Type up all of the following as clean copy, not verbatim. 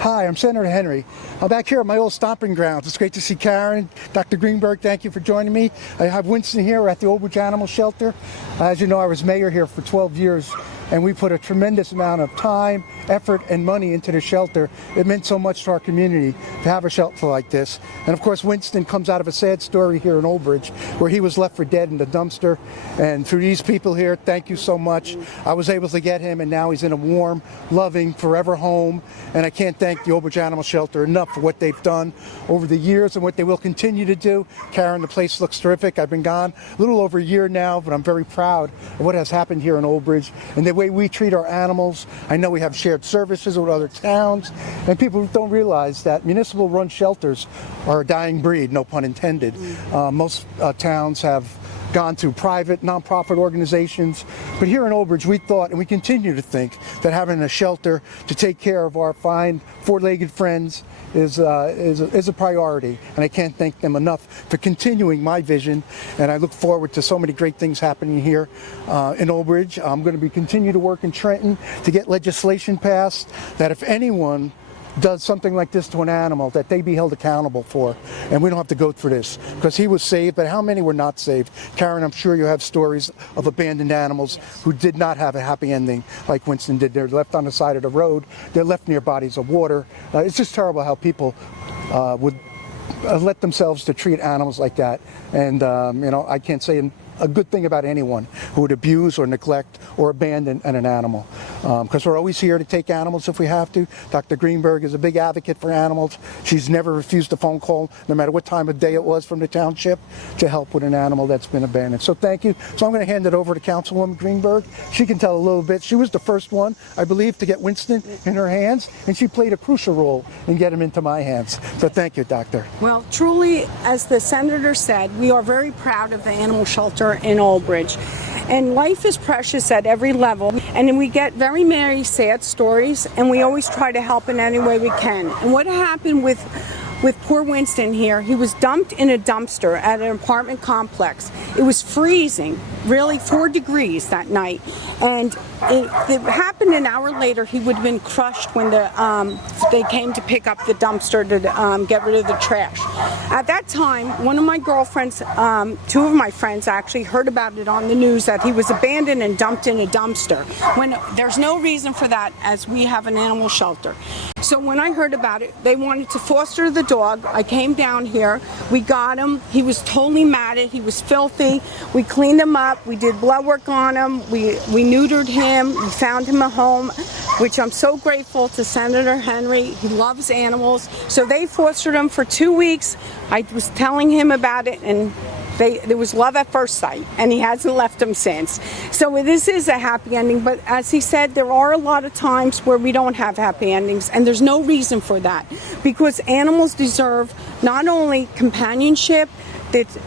Hi, I'm Senator Henry. I'm back here at my old stomping grounds. It's great to see Karen. Dr. Greenberg, thank you for joining me. I have Winston here. We're at the Old Bridge Animal Shelter. As you know, I was mayor here for 12 years, and we put a tremendous amount of time, effort, and money into the shelter. It meant so much to our community to have a shelter like this. And of course, Winston comes out of a sad story here in Old Bridge, where he was left for dead in the dumpster. And through these people here, thank you so much. I was able to get him, and now he's in a warm, loving, forever home. And I can't thank the Old Bridge Animal Shelter enough for what they've done over the years and what they will continue to do. Karen, the place looks terrific. I've been gone a little over a year now, but I'm very proud of what has happened here in Old Bridge and the way we treat our animals. I know we have shared services with other towns, and people don't realize that municipal run shelters are a dying breed, no pun intended. Most towns have gone to private, nonprofit organizations. But here in Old Bridge, we thought, and we continue to think, that having a shelter to take care of our fine four-legged friends is a priority. And I can't thank them enough for continuing my vision. And I look forward to so many great things happening here in Old Bridge. I'm going to be continue to work in Trenton to get legislation passed that if anyone does something like this to an animal, that they be held accountable for, and we don't have to go through this, because he was saved, but how many were not saved? Karen, I'm sure you have stories of abandoned animals who did not have a happy ending like Winston did. They're left on the side of the road, they're left near bodies of water. It's just terrible how people would let themselves to treat animals like that. And I can't say a good thing about anyone who would abuse or neglect or abandon an animal, because we're always here to take animals if we have to. Dr. Greenberg is a big advocate for animals. She's never refused a phone call, no matter what time of day it was, from the township to help with an animal that's been abandoned. So thank you. So I'm going to hand it over to Councilwoman Greenberg. She can tell a little bit. She was the first one, I believe, to get Winston in her hands, and she played a crucial role in getting him into my hands. So thank you, Doctor. Well, truly, as the Senator said, we are very proud of the animal shelter in Old Bridge. And life is precious at every level, and we get very many sad stories, and we always try to help in any way we can. And what happened with poor Winston here, he was dumped in a dumpster at an apartment complex. It was freezing, really 4 degrees that night, and it happened an hour later. He would have been crushed when they came to pick up the dumpster to get rid of the trash. At that time, one of my girlfriends, 2 of my friends actually, heard about it on the news that he was abandoned and dumped in a dumpster, when there's no reason for that, as we have an animal shelter. So when I heard about it, they wanted to foster the dog. I came down here, we got him. He was totally matted, he was filthy. We cleaned him up, we did blood work on him, we neutered him, we found him a home, which I'm so grateful to Senator Henry. He loves animals. So they fostered him for 2 weeks. I was telling him about it, and there was love at first sight, and he hasn't left him since. So this is a happy ending, but as he said, there are a lot of times where we don't have happy endings, and there's no reason for that, because animals deserve not only companionship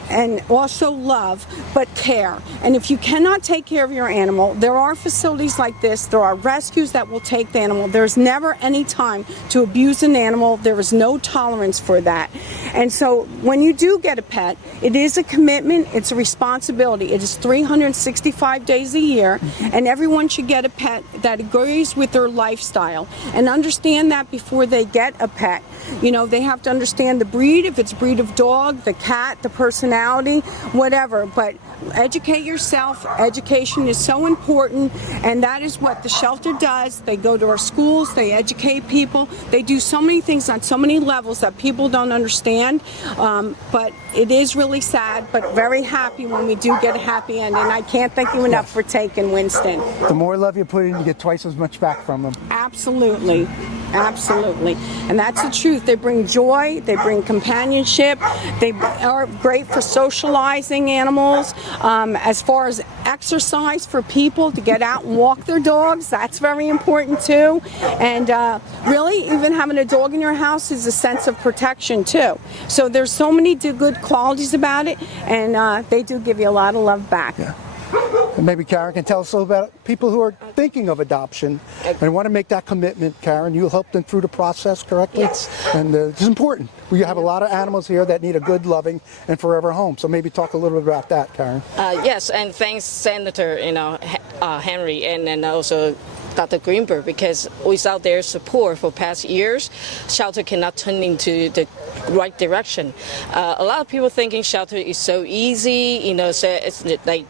and also love, but care. And if you cannot take care of your animal, there are facilities like this, there are rescues that will take the animal. There's never any time to abuse an animal. There is no tolerance for that. And so when you do get a pet, it is a commitment, it's a responsibility. It is 365 days a year, and everyone should get a pet that agrees with their lifestyle, and understand that before they get a pet. You know, they have to understand the breed, if it's breed of dog, the cat, the personality, whatever. But educate yourself. Education is so important, and that is what the shelter does. They go to our schools, they educate people, they do so many things on so many levels that people don't understand. But it is really sad, but very happy when we do get a happy end. And I can't thank you enough for taking Winston. The more love you put in, you get twice as much back from them. Absolutely. Absolutely. And that's the truth. They bring joy, they bring companionship, they are great for socializing animals. As far as exercise for people to get out and walk their dogs, that's very important too. And really, even having a dog in your house is a sense of protection too. So there's so many good qualities about it, and they do give you a lot of love back. Yeah. And maybe Karen can tell us a little about people who are thinking of adoption and want to make that commitment. Karen, you'll help them through the process, correctly? Yes. And it's important. We have a lot of animals here that need a good, loving, and forever home. So maybe talk a little bit about that, Karen. Yes, and thanks, Senator, Henry, and then also Dr. Greenberg, because without their support for past years, shelter cannot turn into the right direction. A lot of people thinking shelter is so easy, so it's like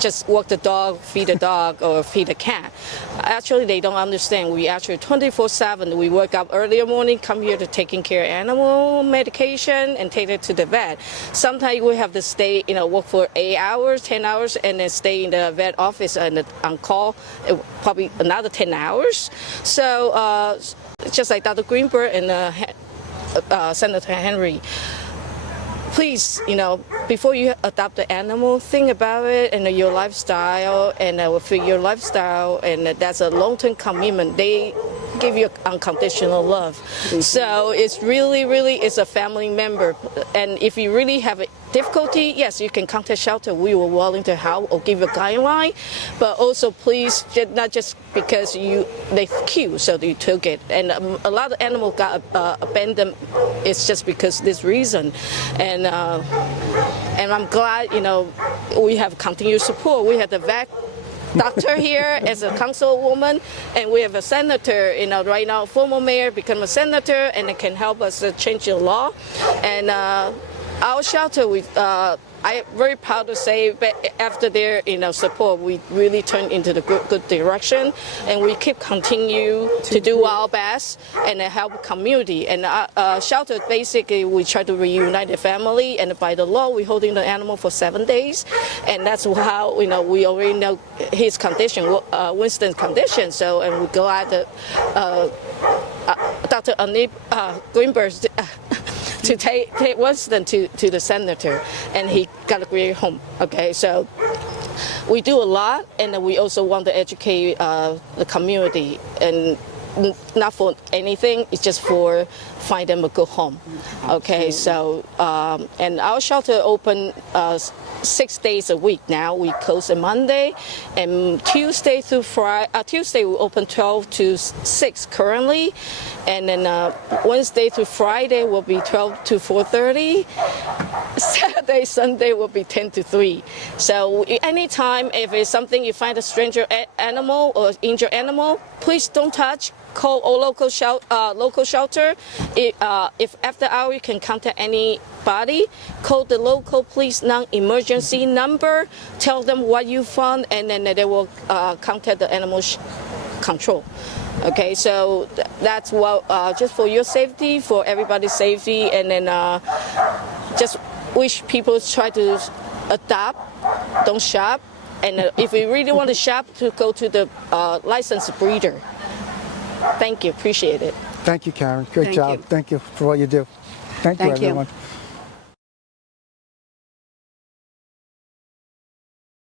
just walk the dog, feed the dog, or feed the cat. Actually, they don't understand. We actually 24/7. We wake up early morning, come here to taking care of animal medication and take it to the vet. Sometimes we have to stay, work for 8 hours, 10 hours, and then stay in the vet office and on call probably another 10 hours. So just like Dr. Greenberg and Senator Henry, please, before you adopt the animal, think about it and your lifestyle, and for your lifestyle, and that's a long-term commitment. They give you unconditional love. So it's really, it's a family member. And if you really have a difficulty, yes, you can contact shelter. We were willing to help or give a guideline, but also please, not just because they cute, so you took it. And a lot of animals got abandoned. It's just because this reason. And I'm glad, we have continued support. We have the vet doctor here as a councilwoman, and we have a senator, right now, former mayor become a senator, and it can help us change the law. And our shelter, I'm very proud to say, but after their support, we really turned into the good direction, and we continue to do our best and help community. And shelter, basically, we try to reunite the family, and by the law, we're holding the animal for 7 days, and that's how we already know his condition, Winston's condition. So, and we're glad that Dr. Greenberg. To take Winston to the senator, and he got a great home. Okay, so we do a lot, and we also want to educate the community, and not for anything, it's just for find them a good home. Okay, so and our shelter open 6 days a week now. We close on Monday, and Tuesday through Friday. Tuesday we open 12 to 6 currently, and then Wednesday through Friday will be 12 to 4:30. Saturday, Sunday will be 10 to 3. So anytime if it's something you find a stranger animal or injured animal, please don't touch. Call a local shelter. If after hour you can contact anybody, call the local police non-emergency number. Tell them what you found, and then they will contact the animal control. Okay, so that's what just for your safety, for everybody's safety, and then just wish people try to adopt, don't shop, and if you really want to shop, to go to the licensed breeder. Thank you. Appreciate it. Thank you, Karen. Great job. Thank you for what you do. Thank you, everyone.